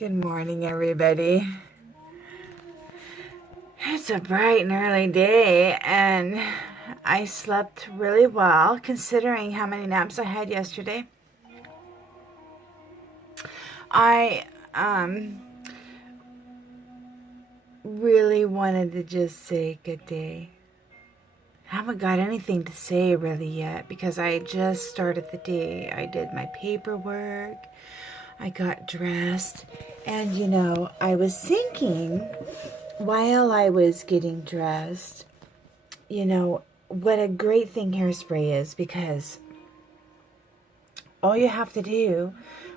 Good morning, everybody. It's a bright and early day, and I slept really well considering how many naps I had yesterday. I really wanted to just say good day. I haven't got anything to say really yet because I just started the day. I did my paperwork, I got dressed, and I was thinking while I was getting dressed, what a great thing hairspray is, because all you have to do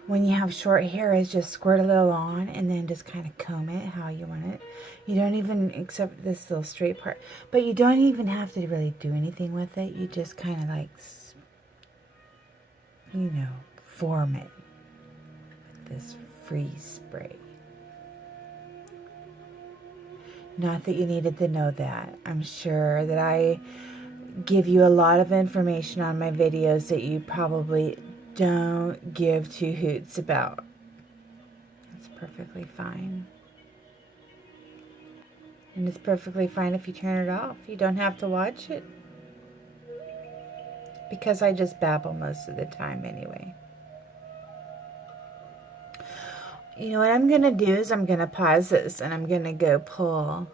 when you have short hair is just squirt a little on and then just kind of comb it how you want it. You don't even, except this little straight part, but you don't even have to really do anything with it. You just kind of like, form it with this freeze spray. Not that you needed to know that. I'm sure that I give you a lot of information on my videos that you probably don't give two hoots about. That's perfectly fine. And it's perfectly fine if you turn it off. You don't have to watch it. Because I just babble most of the time anyway. You know what I'm going to do is I'm going to pause this and I'm going to go pull,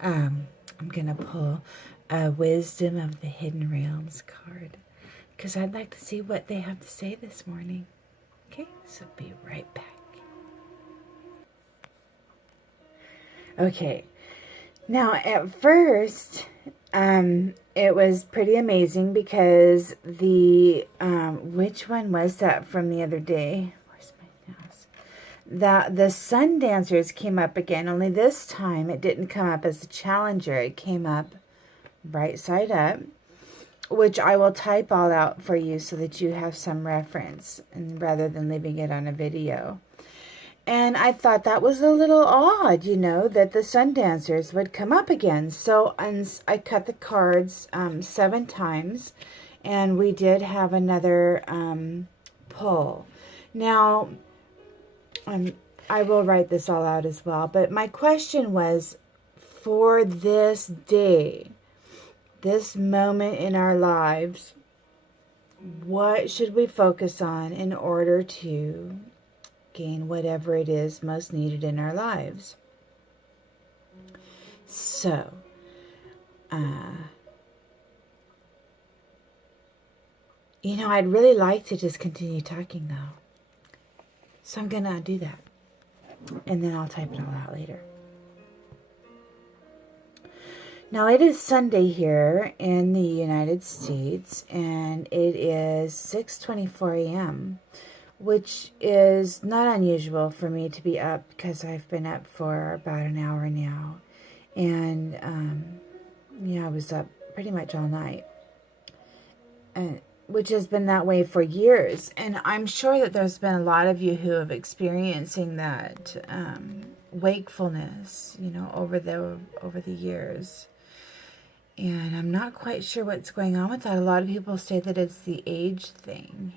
I'm going to pull a Wisdom of the Hidden Realms card. Because I'd like to see what they have to say this morning. Okay, so be right back. Okay, now at first, it was pretty amazing because the, which one was that from the other day? Where's my mouse? The Sun Dancers came up again, only this time it didn't come up as a challenger. It came up right side up, which I will type all out for you so that you have some reference, and rather than leaving it on a video. And I thought that was a little odd, that the Sun Dancers would come up again. So I cut the cards 7 times, and we did have another pull. Now, I will write this all out as well. But my question was, for this day, this moment in our lives, what should we focus on in order to gain whatever it is most needed in our lives? So, I'd really like to just continue talking though. So I'm going to do that. And then I'll type it all out later. Now, it is Sunday here in the United States, and it is 6:24 a.m., which is not unusual for me to be up because I've been up for about an hour now. And, I was up pretty much all night, which has been that way for years. And I'm sure that there's been a lot of you who have experiencing that wakefulness, over the years. And I'm not quite sure what's going on with that. A lot of people say that it's the age thing,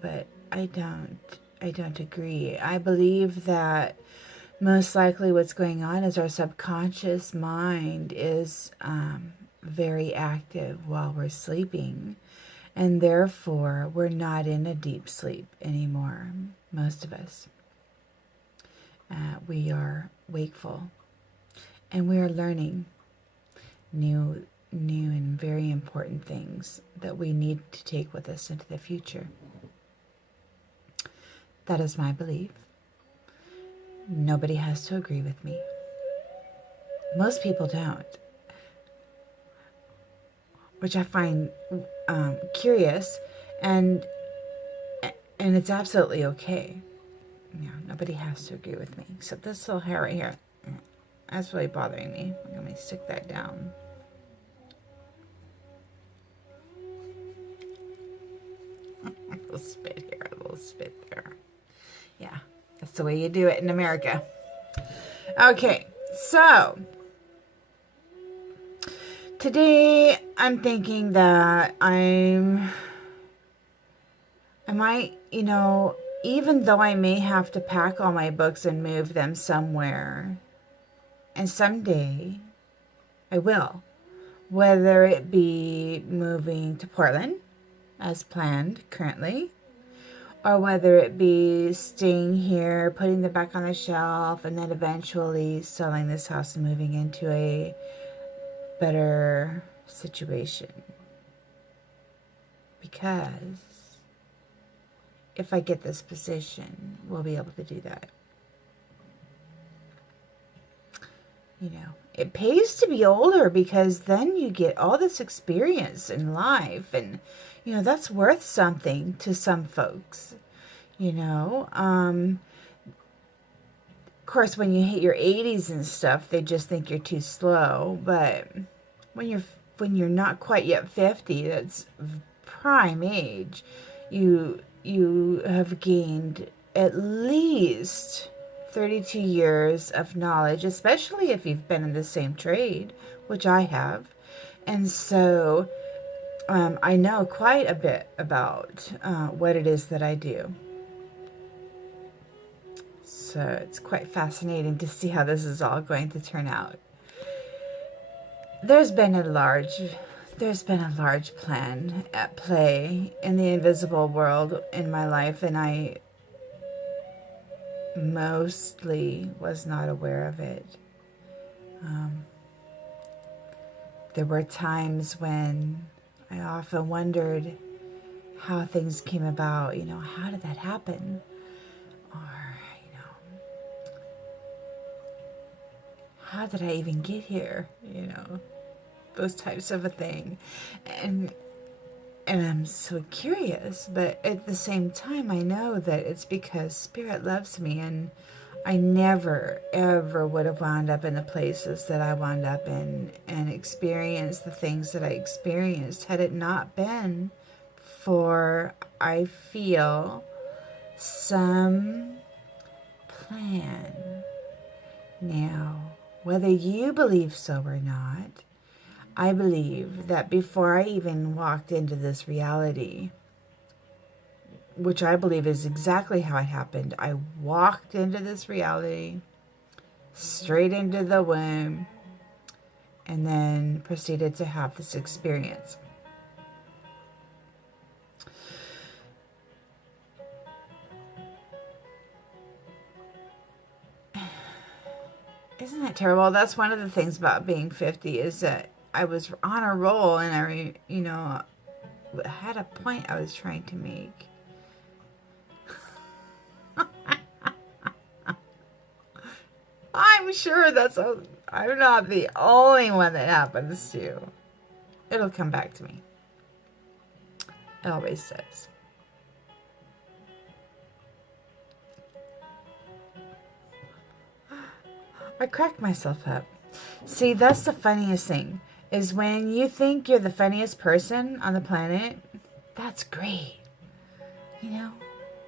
but I don't agree. I believe that most likely what's going on is our subconscious mind is very active while we're sleeping, and therefore we're not in a deep sleep anymore, most of us. We are wakeful, and we are learning new and very important things that we need to take with us into the future. That is my belief. Nobody has to agree with me. Most people don't, which I find curious, and it's absolutely okay. Nobody has to agree with me, except this little hair right here. That's really bothering me. Let me stick that down. A little spit here, a little spit there. Yeah, that's the way you do it in America. Okay, so today I'm thinking that I might, even though I may have to pack all my books and move them somewhere, and someday I will, whether it be moving to Portland as planned currently, or whether it be staying here, putting them back on the shelf, and then eventually selling this house and moving into a better situation. Because if I get this position, we'll be able to do that. You know, it pays to be older because then you get all this experience in life, and you know, that's worth something to some folks. You know, of course, when you hit your 80s and stuff, they just think you're too slow. But when you're not quite yet 50, that's prime age. You have gained at least 32 years of knowledge, especially if you've been in the same trade, which I have. And so I know quite a bit about what it is that I do. So it's quite fascinating to see how this is all going to turn out. There's been a large plan at play in the invisible world in my life, and I mostly was not aware of it. There were times when I often wondered how things came about. You know, how did that happen? Or, you know, how did I even get here? You know, those types of a thing. And I'm so curious, but at the same time, I know that it's because Spirit loves me, and I never, ever would have wound up in the places that I wound up in and experienced the things that I experienced had it not been for, I feel, some plan. Now, whether you believe so or not, I believe that before I even walked into this reality, which I believe is exactly how it happened, I walked into this reality, straight into the womb, and then proceeded to have this experience. Isn't that terrible? That's one of the things about being 50 is that I was on a roll, and I had a point I was trying to make. I'm sure I'm not the only one that happens to. It'll come back to me. It always does. I cracked myself up. See, that's the funniest thing, is when you think you're the funniest person on the planet, that's great. You know,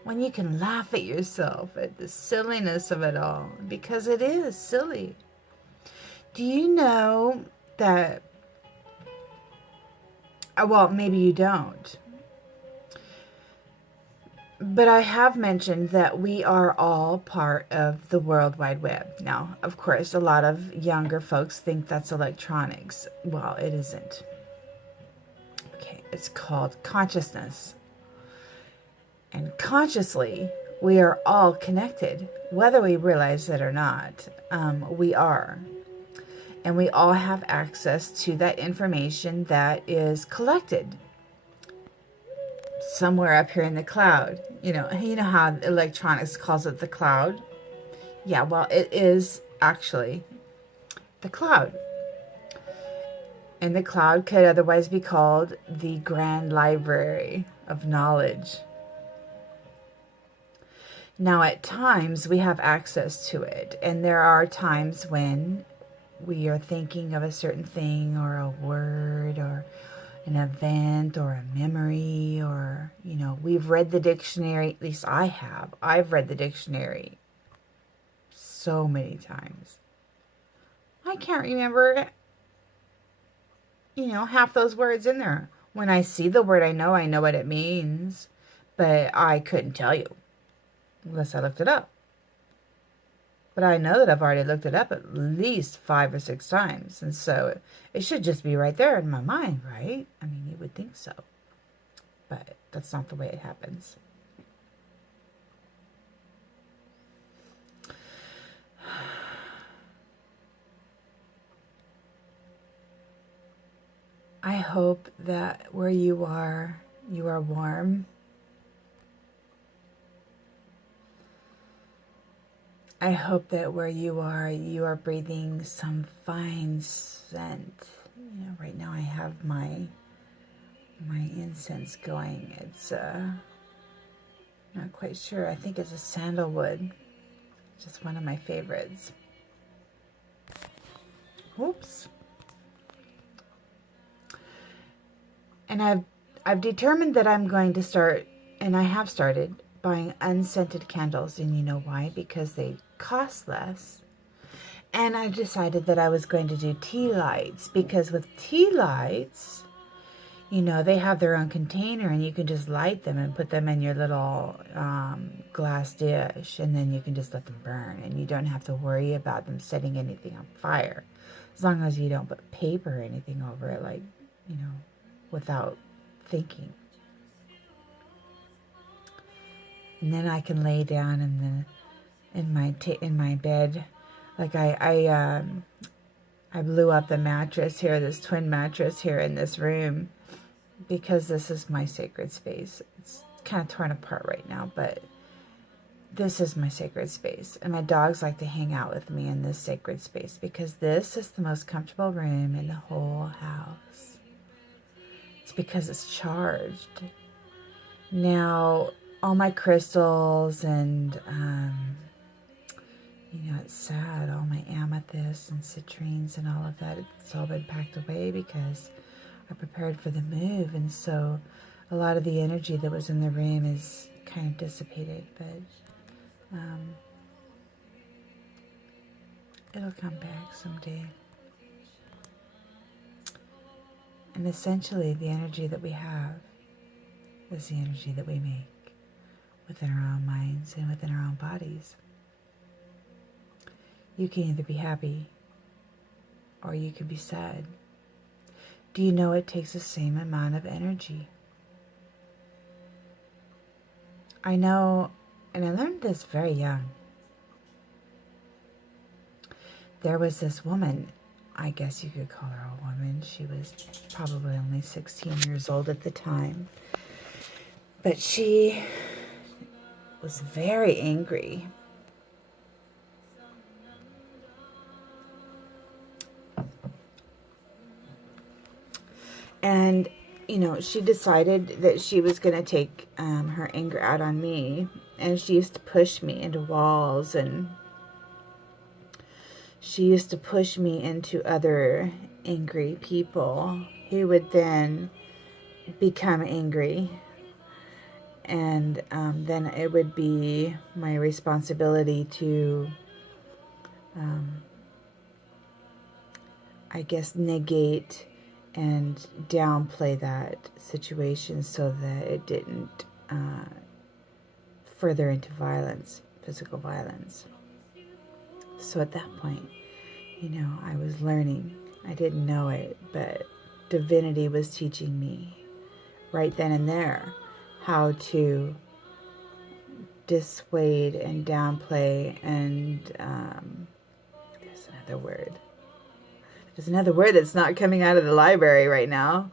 when you can laugh at yourself, at the silliness of it all, because it is silly. Do you know that, well, maybe you don't, but I have mentioned that we are all part of the World Wide Web. Now, of course, a lot of younger folks think that's electronics. Well, it isn't. Okay, it's called consciousness. And consciously, we are all connected, whether we realize it or not. We are. And we all have access to that information that is collected somewhere up here in the cloud. You know how electronics calls it the cloud? Yeah, well, it is actually the cloud. And the cloud could otherwise be called the Grand Library of Knowledge. Now, at times, we have access to it, and there are times when we are thinking of a certain thing or a word or an event or a memory, or, we've read the dictionary. At least I have. I've read the dictionary so many times. I can't remember, half those words in there. When I see the word, I know what it means, but I couldn't tell you. unless I looked it up. But I know that I've already looked it up at least 5 or 6 times, and so it should just be right there in my mind, right? I mean, you would think so, but that's not the way it happens. I hope that where you are warm. I hope that where you are breathing some fine scent. You know, right now I have my incense going. It's not quite sure. I think it's a sandalwood. Just one of my favorites. Oops. And I've determined that I'm going to start, and I have started, buying unscented candles. And you know why? Because they cost less. And I decided that I was going to do tea lights, because with tea lights, you know, they have their own container and you can just light them and put them in your little glass dish, and then you can just let them burn, and you don't have to worry about them setting anything on fire, as long as you don't put paper or anything over it, like, you know, without thinking. And then I can lay down in my bed, like I blew up the mattress here, this twin mattress here in this room, because this is my sacred space. It's kind of torn apart right now, but this is my sacred space. And my dogs like to hang out with me in this sacred space, because this is the most comfortable room in the whole house. It's because it's charged. Now, all my crystals and, you know, it's sad, all my amethysts and citrines and all of that, it's all been packed away because I prepared for the move. And so a lot of the energy that was in the room is kind of dissipated, but it'll come back someday. And essentially, the energy that we have is the energy that we make within our own minds and within our own bodies. You can either be happy or you can be sad. Do you know it takes the same amount of energy? I know, and I learned this very young. There was this woman, I guess you could call her a woman. She was probably only 16 years old at the time. But she was very angry. And, you know, she decided that she was going to take her anger out on me. And she used to push me into walls, and she used to push me into other angry people who would then become angry. And then it would be my responsibility to, I guess, negate and downplay that situation so that it didn't further into violence, physical violence. So at that point, you know, I was learning. I didn't know it, but divinity was teaching me right then and there how to dissuade and downplay and there's another word. There's another word that's not coming out of the library right now.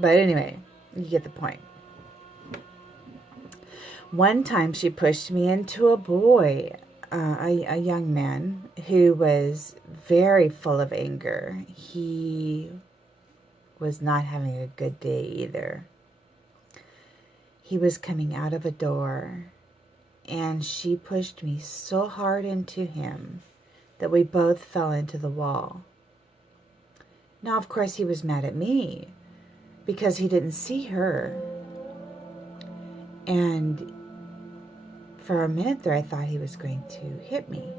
But anyway, you get the point. One time she pushed me into a boy, a young man who was very full of anger. He was not having a good day either. He was coming out of a door, and she pushed me so hard into him that we both fell into the wall. Now, of course, he was mad at me because he didn't see her. And for a minute there, I thought he was going to hit me.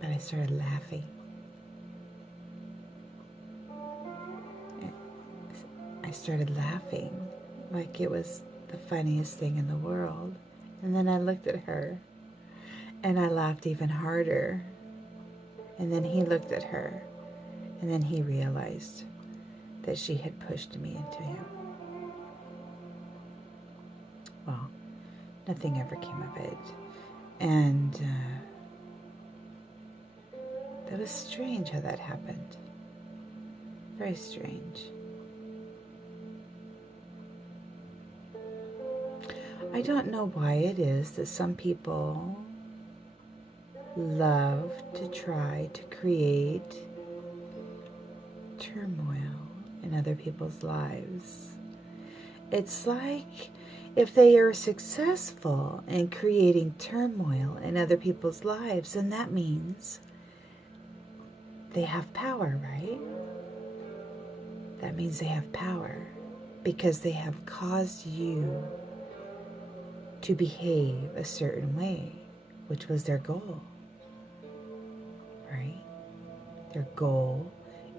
But I started laughing. I started laughing like it was the funniest thing in the world. And then I looked at her and I laughed even harder. And then he looked at her and then he realized that she had pushed me into him. Well, nothing ever came of it. And that was strange how that happened. Very strange. I don't know why it is that some people love to try to create turmoil in other people's lives. It's like if they are successful in creating turmoil in other people's lives, then that means they have power, right? That means they have power because they have caused you to behave a certain way, which was their goal, right? Their goal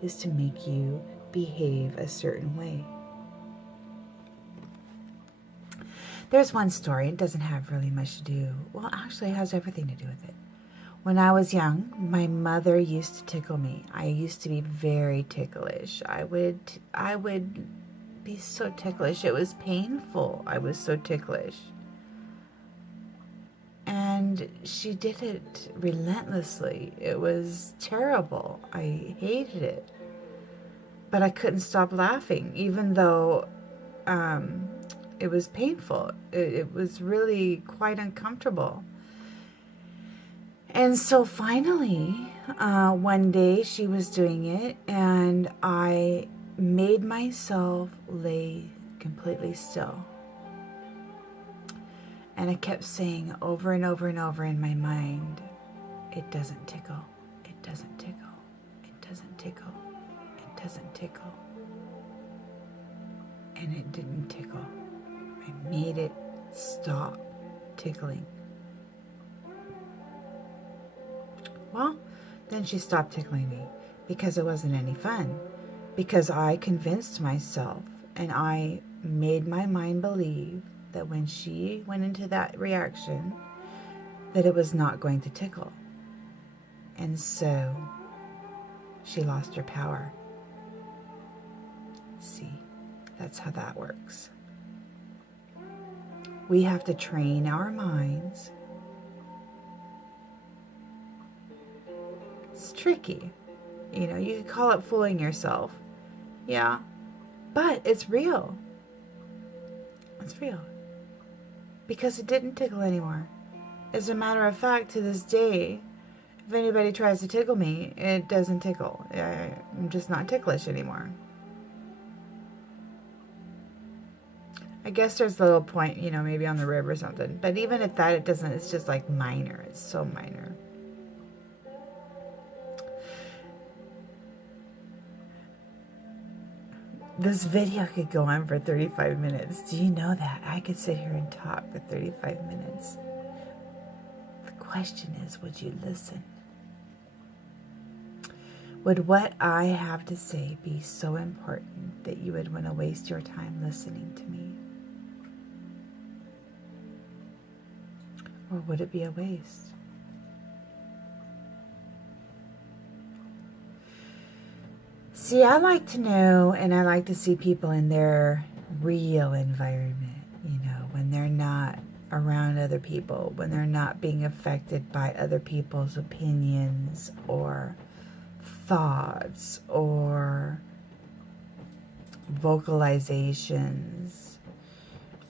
is to make you behave a certain way. There's one story, it doesn't have really much to do, well, actually it has everything to do with it. When I was young, my mother used to tickle me. I used to be very ticklish. I would be so ticklish. It was painful. I was so ticklish. And she did it relentlessly. It was terrible. I hated it. But I couldn't stop laughing, even though it was painful. It was really quite uncomfortable. And so finally, one day she was doing it, and I made myself lay completely still. And I kept saying over and over and over in my mind, it doesn't tickle, it doesn't tickle, it doesn't tickle, it doesn't tickle. And it didn't tickle. I made it stop tickling. Well, then she stopped tickling me because it wasn't any fun. Because I convinced myself and I made my mind believe that when she went into that reaction, that it was not going to tickle. And so she lost her power. See, that's how that works. We have to train our minds. It's tricky. You know, you could call it fooling yourself. Yeah, but it's real. It's real. Because it didn't tickle anymore. As a matter of fact, to this day, if anybody tries to tickle me, it doesn't tickle. I'm just not ticklish anymore. I guess there's a little point, you know, maybe on the rib or something. But even at that, it doesn't, it's just like minor. It's so minor. This video could go on for 35 minutes. Do you know that? I could sit here and talk for 35 minutes. The question is, would you listen? Would what I have to say be so important that you would want to waste your time listening to me? Or would it be a waste? See, I like to know and I like to see people in their real environment, you know, when they're not around other people, when they're not being affected by other people's opinions or thoughts or vocalizations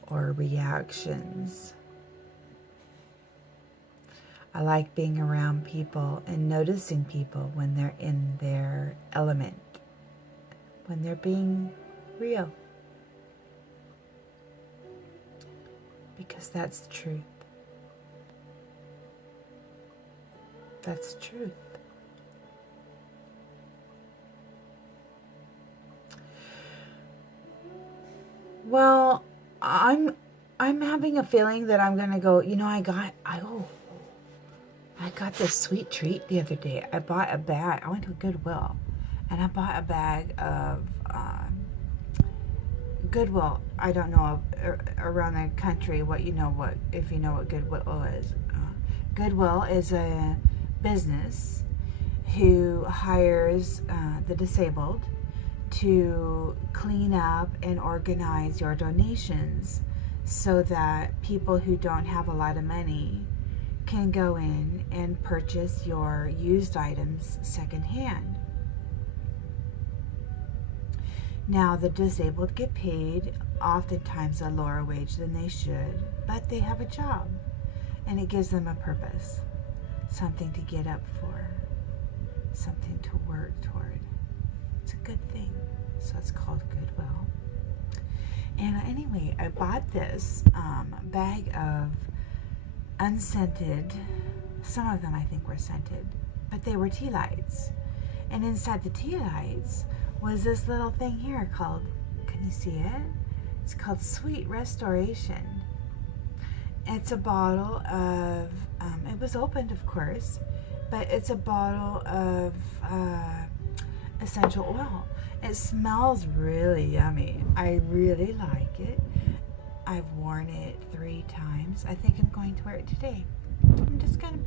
or reactions. I like being around people and noticing people when they're in their element, when they're being real. Because that's the truth. That's the truth. Well, I'm having a feeling that I'm gonna go, you know, I got this sweet treat the other day. I bought a bag. I went to Goodwill and I bought a bag of Goodwill. I don't know around the country if you know what Goodwill is. Goodwill is a business who hires the disabled to clean up and organize your donations so that people who don't have a lot of money can go in and purchase your used items secondhand. Now, the disabled get paid oftentimes a lower wage than they should, but they have a job and it gives them a purpose, something to get up for, something to work toward. It's a good thing. So it's called Goodwill. And anyway, I bought this bag of unscented, some of them I think were scented, but they were tea lights. And inside the tea lights was this little thing here called, can you see it? It's called Sweet Restoration. It's a bottle of, it was opened of course, but it's a bottle of essential oil. It smells really yummy. I really like it. I've worn it 3 times. I think I'm going to wear it today. I'm just going to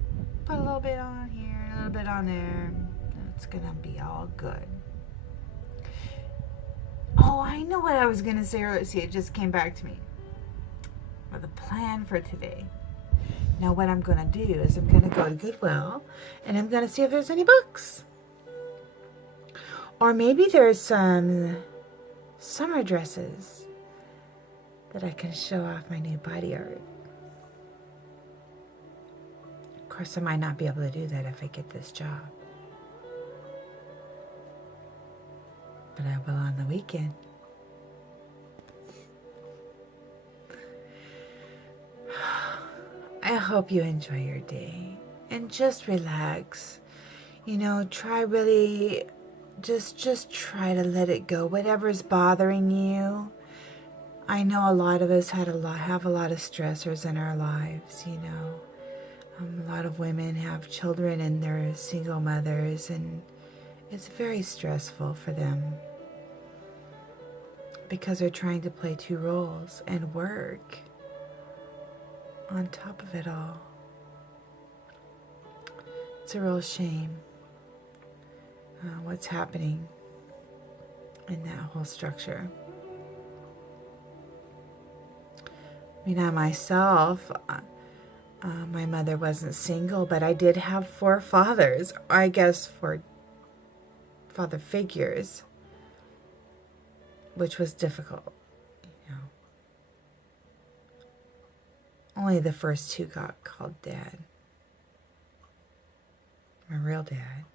put a little bit on here, a little bit on there. It's going to be all good. Oh, I know what I was going to say earlier. See, it just came back to me. Or the plan for today. Now what I'm going to do is I'm going to go to Goodwill and I'm going to see if there's any books. Or maybe there's some summer dresses that I can show off my new body art. Of course, I might not be able to do that if I get this job. But I will on the weekend. I hope you enjoy your day and just relax. You know, try really, just try to let it go. Whatever's bothering you. I know a lot of us have a lot of stressors in our lives, you know. A lot of women have children and they're single mothers, and it's very stressful for them because they're trying to play 2 roles and work on top of it all. It's a real shame what's happening in that whole structure. I mean, I myself, my mother wasn't single, but I did have 4 fathers, I guess 4 father figures, which was difficult, you know. Only the first 2 got called dad. My real dad,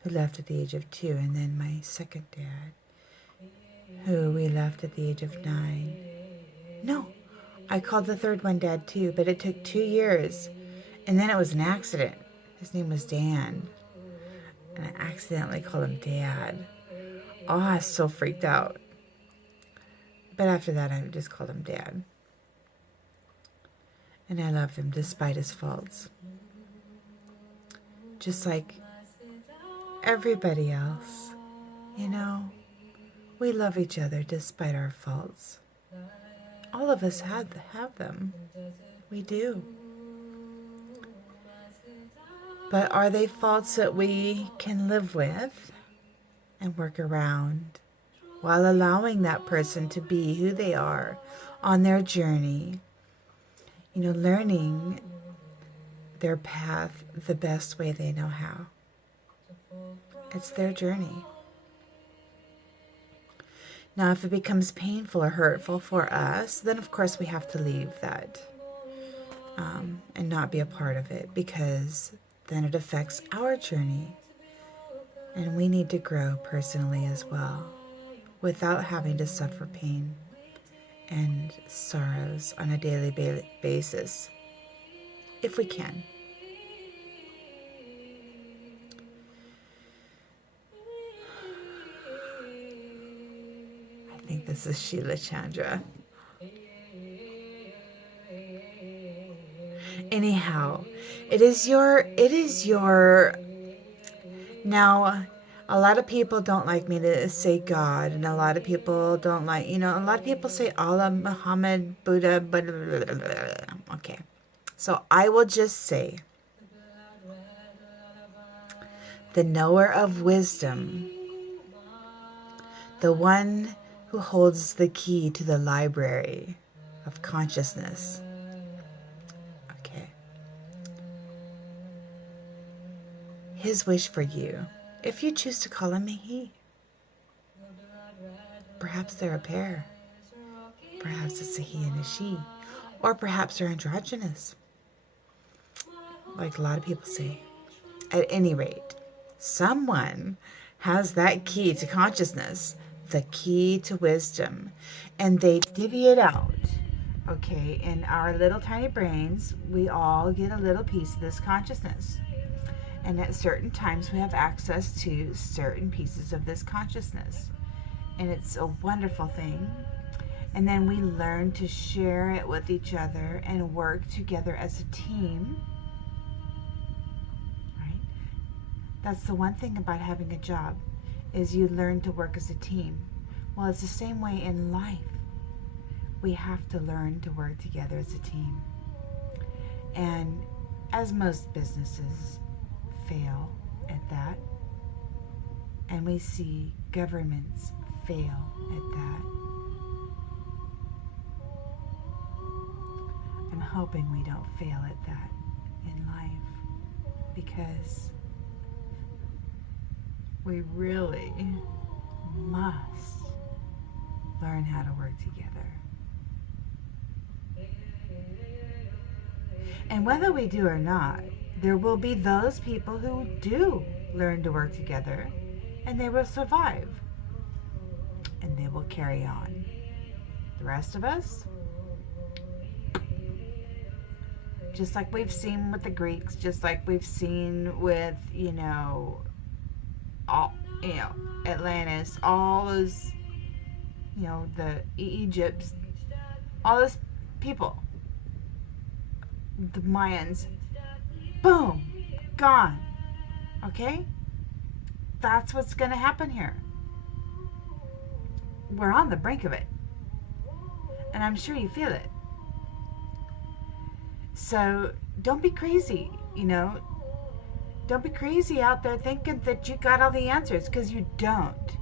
who left at the age of 2, and then my second dad, who we left at the age of 9. No, I called the 3rd one dad too, but it took 2 years, and then it was an accident. His name was Dan, and I accidentally called him Dad. Oh, I was so freaked out. But after that, I just called him Dad. And I loved him despite his faults. Just like everybody else, you know, we love each other despite our faults. All of us have them. We do. But are they faults that we can live with and work around while allowing that person to be who they are on their journey? You know, learning their path the best way they know how. It's their journey. Now, if it becomes painful or hurtful for us, then of course we have to leave that and not be a part of it, because then it affects our journey. And we need to grow personally as well without having to suffer pain and sorrows on a daily basis, if we can. I think this is Sheila Chandra. Anyhow, it is your now A lot of people don't like me to say God, and a lot of people don't like, a lot of people say Allah, Muhammad, Buddha, blah, blah, blah, blah, blah. Okay. So I will just say, the knower of wisdom, the one who holds the key to the library of consciousness. Okay. His wish for you, if you choose to call him a he. Perhaps they're a pair. Perhaps it's a he and a she. Or perhaps they're androgynous, like a lot of people say. At any rate, someone has that key to consciousness, the key to wisdom, and they divvy it out. Okay, in our little tiny brains, we all get a little piece of this consciousness. And at certain times, we have access to certain pieces of this consciousness. And it's a wonderful thing. And then we learn to share it with each other and work together as a team. Right? That's the one thing about having a job, is you learn to work as a team. Well, it's the same way in life. We have to learn to work together as a team. And as most businesses fail at that, and we see governments fail at that, I'm hoping we don't fail at that in life, because we really must learn how to work together. And whether we do or not, there will be those people who do learn to work together, and they will survive, and they will carry on. The rest of us, just like we've seen with the Greeks, just like we've seen with, Atlantis, all those, the Egypts, all those people, the Mayans, boom, gone. Okay? That's what's going to happen here. We're on the brink of it. And I'm sure you feel it. So don't be crazy, Don't be crazy out there thinking that you got all the answers, because you don't.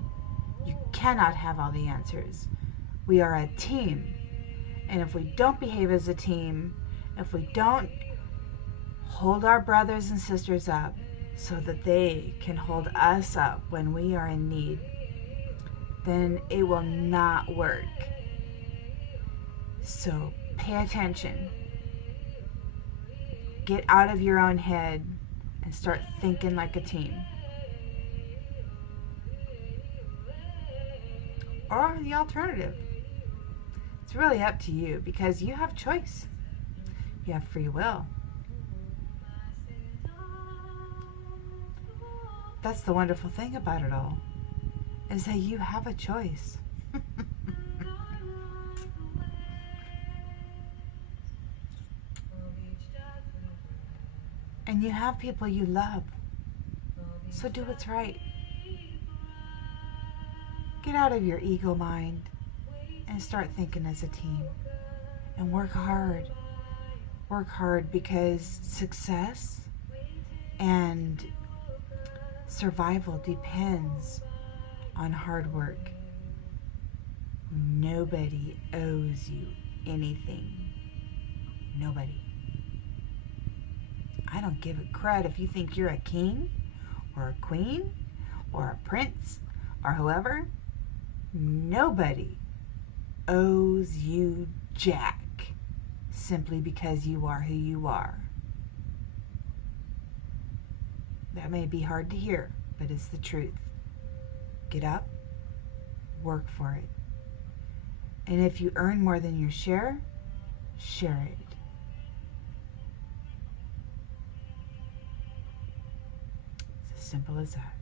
You cannot have all the answers. We are a team. And if we don't behave as a team, if we don't hold our brothers and sisters up so that they can hold us up when we are in need, then it will not work. So pay attention. Get out of your own head and start thinking like a team. Or the alternative. It's really up to you, because you have choice. You have free will. That's the wonderful thing about it all, is that you have a choice. And you have people you love. So do what's right. Get out of your ego mind and start thinking as a team. And work hard. Work hard, because success and survival depends on hard work. Nobody owes you anything. Nobody. I don't give a crud if you think you're a king or a queen or a prince or whoever. Nobody owes you jack simply because you are who you are. That may be hard to hear, but it's the truth. Get up, work for it. And if you earn more than your share, share it. It's as simple as that.